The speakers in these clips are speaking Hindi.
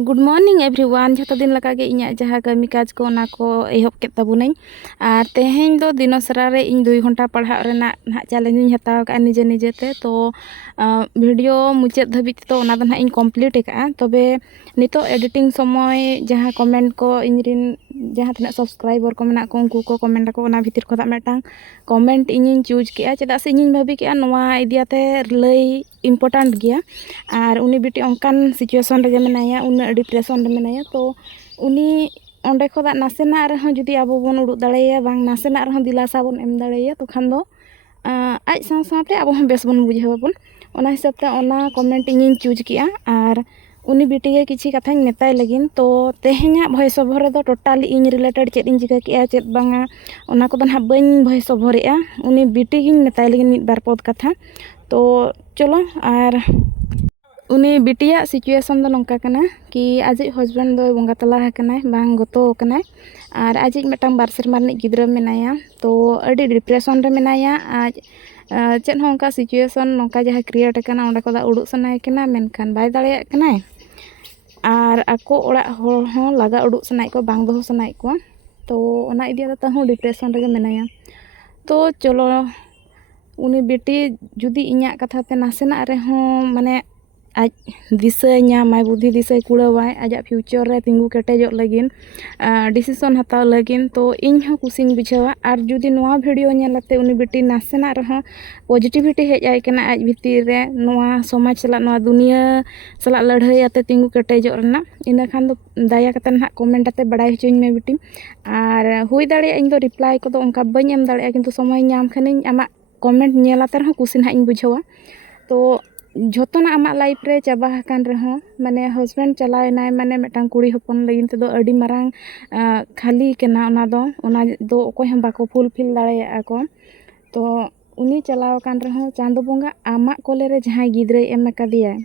गुड मॉर्निंग एवरीवन जो दिन लगा इन जहाँ कमी काज को एहब के तबुनाई और तेहें दो दिनोसरा रे इन 2 घंटा पढ़ा ना चैलेंज हताव का निजे निजेते तो वीडियो मुचाद धाबी तो ना इन कमप्लीट का तबे नितो एडिटिंग समय जहाँ कमेंट को इन जहाँ तना सब्सक्राइबर को मेना को उनको को कमेंट को भीतर को मेटांग कमेंट इन चूज के चेदा से इन भाभी के इदियाते लई इम्पोर्टेंट गया और उनी बेटी अंकान सिचुएशन रे मेनाया उन डिप्रेशन रे मेनाया तो उनी ओंडे खोदा नासेना रह जुदी आबो बन उडुक दाड़ेया बांग नासेना रह दिलासा बन एम दाड़ेया तो खान दो आज साथ साथे आबो हम बेस बन बुझावबन ओना हिसाब ते ओना कमेंट इन चूज किया और उनी बेटी के किछि कथा मेताय लगिन तो तेहेኛ भॉइस ओवर रे दो टोटली इन रिलेटेड चेद इन चिका किया चेद बांगा ओना को दन बाñ भॉइस ओवरेआ उनी बेटी गिन मेताय लगिन मिद बार पद कथा तो चलो और उनी बिटिया सिचुएशन दो नंका कना कि आज हस्बैंड दो बंगा तला हकनाय बांग गतो कनाय और आज मेटांग 2 सेरमा रिनिज गिद्रा मेनाया तो अडी डिप्रेशन रे मेनाया आज चेद होंका सिचुएशन नंका जहाँ क्रिएट कना ओंडे को दा उडुक सनाय कना मेनखान बाय दाड़ेया कनाय और आको ओड़ा होर हों लगा उडुक सनाय को बांग दोहो सनाय को तो ओना इदिया ताहू डिप्रेशन रे मेनाया तो चलो उनी बेटी जुदी इñा कथा ते नासेना रे हों माने आज दिशा नामाय बुद्धि दिशा कुड़ावाय आज फ्यूचर रे तिंगु केटेजो लगिन डिसीजन हताव लगिन तो इन हो कुसिन बुझावा और जुदी नोआ वीडियो नेलते उनी बेटी नासेना रहो पॉजिटिविटी हेज आय कना आज भीतर रे नोआ समाज सला नोआ दुनिया सला लड़ाई आते तिंगु केटेजो रना इना खान दो दाया कते ना कमेंट आते बड़ाई होचोኝ मे बेटी और हुई दाड़े इन दो रिप्लाई को दो उनका बाñ एम दाड़े किंतु समय नाम खनिन आमा कमेंट नेलाते रहो कुसिन हा इन बुझावा तो जोतना आमा लाइफ रे चाबा हकान रहो माने हस्बैंड चलायनाय माने मेटांग कुड़ी हपन लगिन ते दो अडी मारांग खाली केना ओना दो ओकोय हम बाको फुलफिल दाड़ेया को तो उनी चलाव कान रहो चांदो बोंगा आमा कोले रे जहां गिद्रे एम कदिया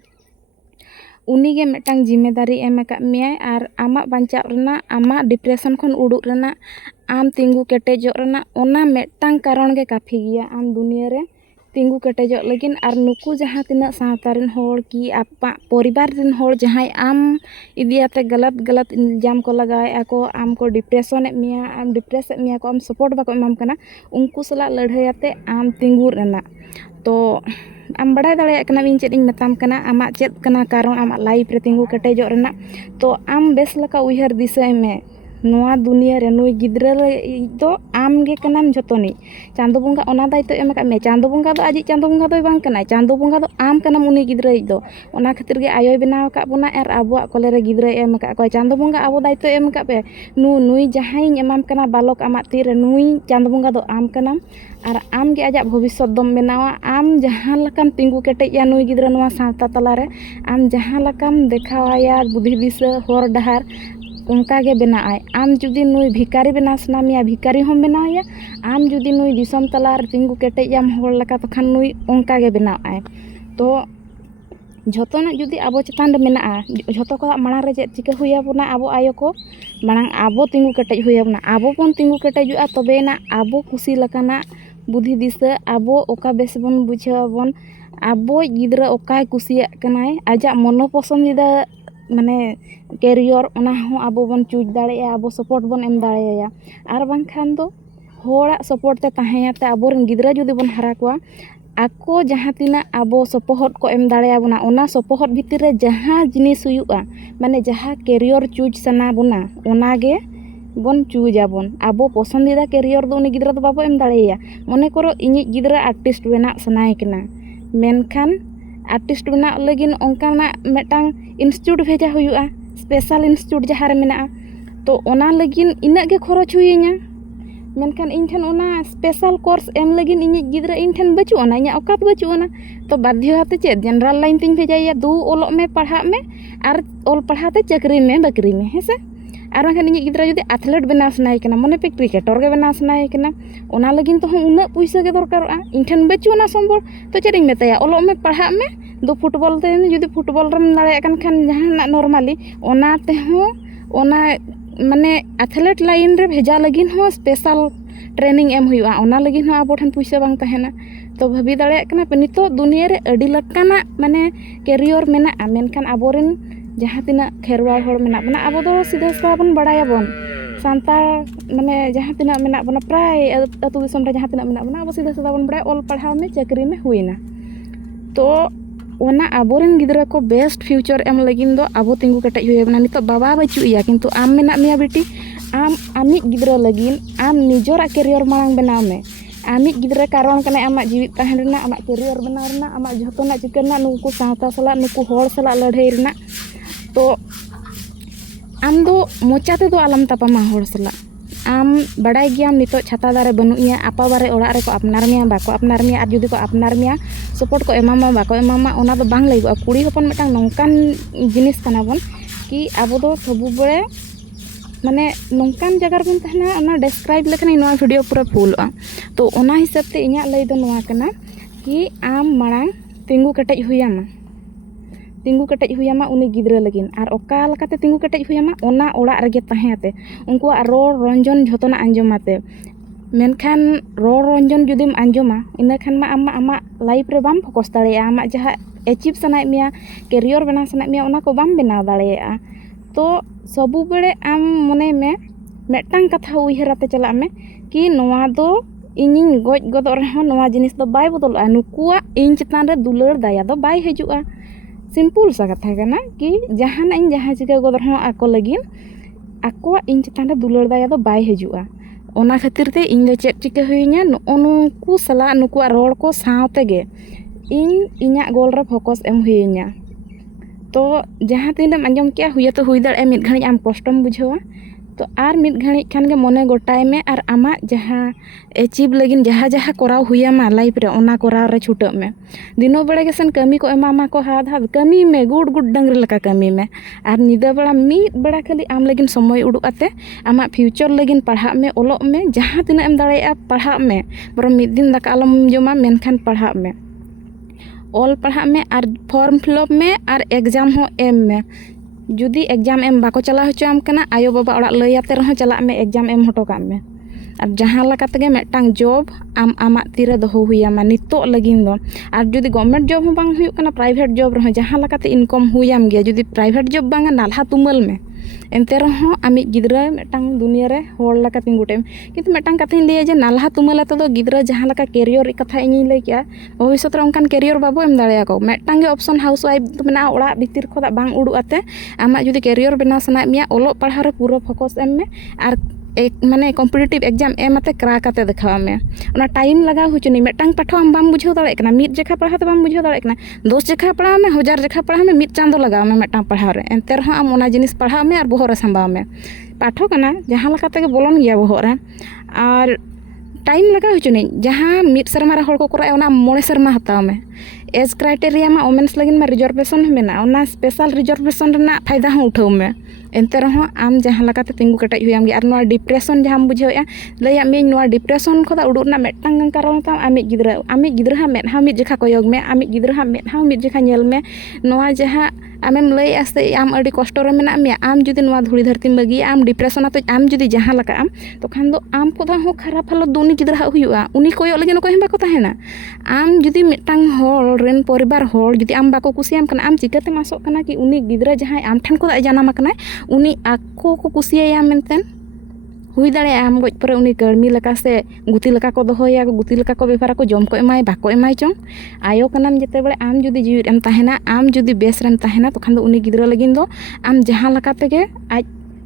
उनी गे मेटांग जिम्मेदारी एम का मियाय और आमा बांचा रना आमा डिप्रेशन खन उडुक रना आम तिंगु केटेजो रना ओना मेटांग कारण गे काफी गया आम दुनिया रे तिंगु केटेजो लगिन और नुकु जहाँ तिना सावतारिन होड़ की आपा परिवार रिन होड़ जहाँ आम इदियाते गलत गलत इल्जाम को लगाए को आम को डिप्रेशन मिया आम डिप्रेस मिया को आम सपोर्ट बाको एमाम कना उनको सला लड़ाईयाते आम तिंगु रना तो आम बड़ाई दाड़े कना इन चेद इन मेताम कना आमा चेद कना कारण आमा लाइफ रे तिंगु केटेजो रना तो आम बेस लका उयहर दिसाय मे नोआ दुनिया रे नुई गिद्रा दो आम गे कनाम जतोनी चांदो बोंगा ओना दायित्व एम का मे चांदो बोंगा दो आज चांदो बोंगा दो बांग कनाय चांदो बोंगा दो आम कनाम उनी गिद्रा दो ओना खातिर गे आयोय बनाव का बोना और आबुआ कोले रे गिद्रा एम का को चांदो बोंगा आबो दायित्व एम का पे नुई जहां एमाम कना बालक आमा तीर नुई चांदो बोंगा दो आम कनाम और आम गे आजा भविष्य दम बनावा आम जहां लकाम तिंगु केटेया नुई गिद्रा नोआ सावता तला रे आम जहां लकाम देखावाया बुद्धि दिशा होर डहार उनका के बनाए आम जुदी नुई भिकारी बना सनामिया भिकारी हम बनाया आम जुदी नुई दिसम तलार तिंगु केटेजाम होड़ लका तो खान नुई उनका के बनाए तो झोतना जुदी आबो चतान रे मेना झोतो को मांग रे चेद चिका हुया बोना आबो आयो को मांग आबो तिंगु केटेज हुया बोना आबो बन तिंगु केटेजुआ तबेना आबो खुशी लकाना बुद्धि दिशा आबो ओका बेस बन बुझावबन आबो गिद्रा ओकाय कुसिया कनाय आजा मनो पसंदीदा माने कैरियर ओना हो आबो बन चूज दाड़ेया आबो सपोर्ट बन एम दाड़ेया और बांखान दो होड़ा सपोर्ट ते ताहेयाते आबो रन गिद्रा जुदी बन हरा कोआ आको जहाँ तिना आबो सपोहट को एम दाड़ेया बोना ओना सपोहट भीतर रे जहाँ जिनिस हुयुआ माने जहाँ कैरियर चूज सना बोना ओना गे बन चूजाबन आबो पसंदीदा कैरियर दो उनी गिद्रा दो बाबो एम दाड़ेया मने करो इñi गिद्रा आर्टिस्ट बना सनाय कना मेनखान आर्टिस्ट बना लगिन ओंकाना मेटांग इंस्टीट्यूट भेजा हुयुआ स्पेशल इंस्टीट्यूट जहाँ रे मेना तो ओना लगिन इना गे खरच हुइया मेनखान इन ठन ओना स्पेशल कोर्स एम लगिन इñi गिद्रा इन ठन बचु ओना इña औकात बचु ओना तो बाध्य हाते चे जनरल लाइन तिन भेजाया दू ओलोग में पढ़ा में और ओल पढ़ाते चकरी में बकरी में हेसे और बांखान इñi गिद्रा जुदी एथलेट बना सनाय कना मने पे क्रिकेटर गे बना सनाय कना ओना लगिन तो उना पैसा गे दरकारोआ इन ठन बचु ओना संबल तो चेद इन मेताया ओलोग में पढ़ा में दो फुटबॉल ते जुदी फुटबॉल रम दाड़े कन खान जहां नॉर्मली ओना ते हो ओना माने एथलेट लाइन रे भेजा लगिन हो स्पेशल ट्रेनिंग एम हुआ ओना लगिन हो आबो ठन पैसा बांग तहेना तो भाभी दाड़े कना पे नितो दुनिया रे अडी लकाना माने कैरियर मेना मेनखान आबोरेन जहाँ तिना खेरवाड़ हड़ मेना बना अब दो सीधा साधा बन बड़ायाबन सांतार माने जहाँ तिना मेना बना प्राय अतु दिसम रे जहाँ तिना मेना बना अब सीधा साधा बन बड़ाय ऑल पढ़ाव में चाकरी में हुईना तो ओना आबोरेन गिद्रा को बेस्ट फ्यूचर एम लगिन दो आबो तिंगु कटेज हुएबना नितो बाबा बचुइया किंतु आम मेना मिया बेटी आम आमिक गिद्रा लगिन आम निजोरा करियर मांग बनाव में आमिक गिद्रा कारण कने आमा जीवित तहन रेना आमा करियर बनाव रेना आमा जहतना चिकना नुकु सावता सला नुकु हर सला लड़ाई रेना तो आम दो मोचाते दो आलम तापामा हर सला आम बड़ाई गयाम नितो छाता दारे बनुइया आपा बारे ओड़ा रे को अपनार मिया बाको अपनार मिया आर जुदी को अपनार मिया सपोर्ट को एमामा बाको एमामा ओना दो बांग लागिगो कुड़ी हपन मिटांग नोंकान जिनिस कना बन कि आबो दो सबु बड़े माने नोंकान जगह बन तहना ओना डिस्क्राइब लेखन नोआ वीडियो पूरा फुलआ तो ओना हिसाब ते इन्या लay दो नोआ कना कि आम मांग तिंगु कटेज हुयामा तिंगु कटेज हुयामा उनी गिद्रा लगिन आर ओका लकाते तिंगु कटेज हुयामा ओना ओड़ा रगे तहेते उनको रोड़ रंजन झोतना अंजमाते मेनखान रोड़ रंजन जुदिम अंजमा इना खान मा आमा लाइफ रे बाम फोकस दाड़ेया आमा जहा अचीव सनाय मिया करियर बना सनाय मिया ओना को बाम बनाव दाड़ेया तो सबु बेड़े आम मने में मेटांग कथा उयहराते चला में कि नोआ दो इनिन गज गदो रहो नोआ जिनिस दो बाय बदलआ नुकुआ इन चितान रे दुलर दाया दो बाय हजुआ सिंपल सा कथा कना कि जहान इन जहां चिका गद रहो आको लगिन आको इन चितान रे दुलर दाया दो बाय हजुआ ओना खातिर ते इन दो चेक चिका हुइnya नुकु सला नुकुआ रोड को सावते गे इन इन्या गोल रे फोकस एम हुइnya तो जहाँ तीन आंजम किया हुई तो हुई दाड़े मिद घड़ी आम कष्टम बुझावा तो आर मिद घड़ी खान के मने गोटाय में आर आमा जहाँ अचीव लगिन जहाँ जहाँ कराव हुईमा लाइफ रे ओना कराव रे छुटा में दिनो बेड़ा गेसन कमी को एमामा को हाथ हाथ कमी में गुड़ गुड़ डंगरी लका कमी में आर निदा बेड़ा मिद बेड़ा खाली आम लगिन समय उडुआते आमा फ्यूचर लगिन पढ़ा में ओलोग में जहाँ तीन एम दाड़ेया पढ़ा में बरो मिद दिन दाका आलम जमा मेनखान पढ़ा में ऑल पढ़ा में और फॉर्म फिलअप में और एग्जाम हो एम में जुदी एग्जाम एम बाको चला होचोम कना आयो बाबा ओड़ा लैयाते रहो चला में एग्जाम एम हटो का में और जहाँ लगा तगे मेटांग जॉब आम आमा तीरे दो हुईयामा नितो लगिन दो और जुदी गवर्नमेंट जॉब हो बांग हुई कना प्राइवेट जॉब रहो जहाँ लगाते इनकम हुईयाम गया जुदी प्राइवेट जॉब बांगा नालहा तुमल में एनते रहो आमी गिद्रा मेटांग दुनिया रे होड़ लका तिंगुटेम किंतु मेटांग कथा इन जे नालहा तुमल तो गिद्रा जहाँ लका करियर कथा इन लay किया भविष्यत रे उनकान करियर बाबो एम दाड़ेया को मेटांग गे ऑप्शन हाउस वाइफ तो मेना ओड़ा भीतर खोदा बांग उडुआते आमा जुदी करियर बनाव सनाय मिया ओलो पढ़ा रे पूरा फोकस एम में आर एक माने कॉम्पिटिटिव एग्जाम एमते क्रा काते देखावा में ओना टाइम लगा हुचनी मेटांग पाठो आम बाम बुझाव दाड़े कना मिद जखा पढ़ा तो बाम बुझाव दाड़े कना 10 जखा पढ़ा में 1000 जखा पढ़ा में मिद चांदो लगा में मेटांग पढ़ा रे एनते रहो आम ओना जिनिस पढ़ा में और बोहर संभाव में पाठो कना जहाँ लकाते के बोलन गया बोहर रे और टाइम लगा हुचनी जहाँ मिद शर्मा रे हड़ को करा ओना 9 शर्मा हताव में एज क्राइटेरिया मा वोमेन्स लगिन मा रिजर्वेशन मेना ओना स्पेशल रिजर्वेशन रेना फायदा हो उठाव में एनते रहो आम जहाँ लगाते तिंगु कटेज हुयाम गे और नोआ डिप्रेशन जहाँ बुझावेआ लैया में नोआ डिप्रेशन खोदा उडुना मेटांग कारण ताम आमी गिद्रा हा मेदहा मिद जखा कोयोग में आमी गिद्रा हा मेदहा मिद जखा नेल में नोआ जहाँ आमेम लय आसे आम अड़ी कष्ट रे मेना मिया आम जुदी नोआ धुड़ी धरती बगी आम डिप्रेशन तो आम जुदी जहाँ लगा आम तो खान दो आम को हो खराब हालत दुनी गिद्रा हा हुयुआ उनी कोयोग लगे नको बाको तहेना आम जुदी मेटांग होड़ रेन परिवार होड़ जुदी आम बाको कुसियाम कना आम चिकाते मासोक कना कि उनी गिद्रा जहाँ आम ठन को जानाम कना उनी आको को कुसिया मेनतेन हुई दाड़े आम गज पर उनी कर्मी लका से गुती लका को दोहोया गुती लका को बेफारा को जम को एमाय बाको एमाय चों आयो कनाम जेते बेले आम जुदी जीवित एम ताहेना आम जुदी बेस रेम ताहेना तो खान दो उनी गिद्रा लगिन दो आम जहाँ लका तेगे आज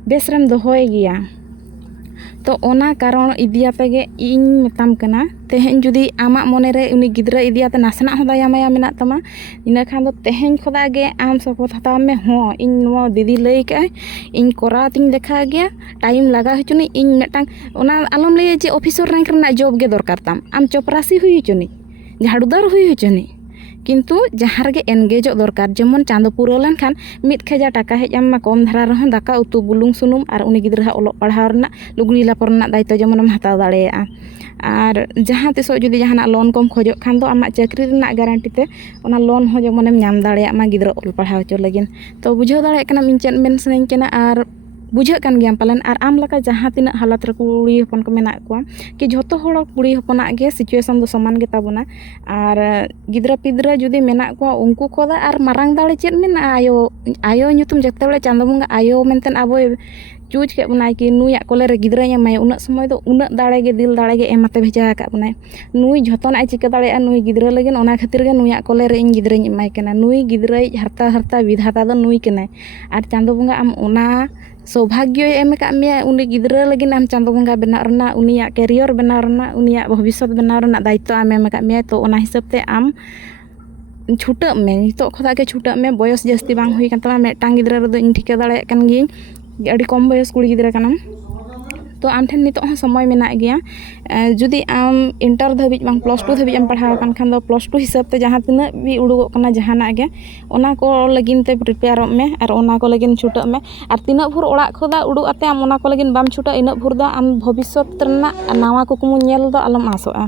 बेस रेम दोहोय गिया तो ओना कारण इदियाते गे इन मेताम कना तेहेन जुदी आमा मने रे उनी गिद्रा इदियाते नासना हो दाया माया मेना तमा इना खान दो तेहेन खोदा गे आम सपोर्ट हताव में हो इन नो दीदी लय का इन कोरा तिन देखा गया टाइम लगा हचुनी इन मेटांग ओना आलम लय जे ऑफिसर रैंक रेना जॉब गे दरकार ताम आम चपरासी हुई हचुनी झाड़ूदार हुई हचुनी किंतु जहाँ रे एनगेजो दरकार जेमन चांदो पूरा लेनखान मिद खेजा टाका हेज आम कम धारा रहो दाका उतु बुलुंग सुनुम और उनी गिद्रा ओलो पढ़ाव रेना लुगड़ी लापर रेना दायित्व जेमन हताव दाड़ेया और जहाँ तिसो जुदी जहाना लोन कम खोजो खान दो आमा चाकरी रेना गारंटी ते ओना लोन हो जेमन नाम दाड़ेया मा गिद्रा ओल पढ़ाव चो लगिन तो बुझाव दाड़े कना मिन चेन मेन सनेन कना और बुझाᱹग कान गियाम पालन आर आम लका जहाँ तिना हालत रे कुड़ी हपन को मेना को कि झोतो हड़ कुड़ी हपनाग गे सिचुएशन दो समान गे ताबोना आर गिद्रा पिद्रा जुदी मेना को उनको खोदा आर मारांग दाड़े चेद मेना आयो आयो nyutum जते बेले चांदो बंगा आयो मेंतन आबो चूज के बनाय कि नुया कोले रे गिद्रा एमाय उना समय दो उना दाड़े गे दिल दाड़े गे एमाते भेजा का बनाय नुई झोतोना चिका दाड़े नुई गिद्रा लगिन ओना खातिर गे नुया कोले रे इन गिद्रा एमाय कना नुई गिद्रा हरता हरता विधाता दो नुई कना आर चांदो बंगा आम ओना सौभाग्य एम का मे उनी गिद्रा लगिन आम चांदो बंगा बना रना उनिया कैरियर बना रना उनिया भविष्यत बना रना दायित्व आम एम का मे तो ओना हिसाब ते आम छूटा में नितो खदा के छूटा में बयस जास्ती बांग हुई कान तमा मेटांग गिद्रा रे दो इन ठिका दाड़े कान गी अड़ी कम बयस कुड़ी गिद्रा कानम तो आम ठेन नितो समय मेना गया जुदी आम इंटर धाबिज बांग +2 धाबिज आम पढ़ाव कान खान दो +2 हिसाब ते जहाँ तिना भी उड़ुगो कना जहाना गे ओना को लगिन ते प्रिपेयर में आर ओना को लगिन छूटा में आर तिना भोर ओड़ा खोदा उड़ु आते आम ओना को लगिन बाम छूटा इना भोर दो आम भविष्यत रना नावा कुकुमु नेल दो आलम आसोआ।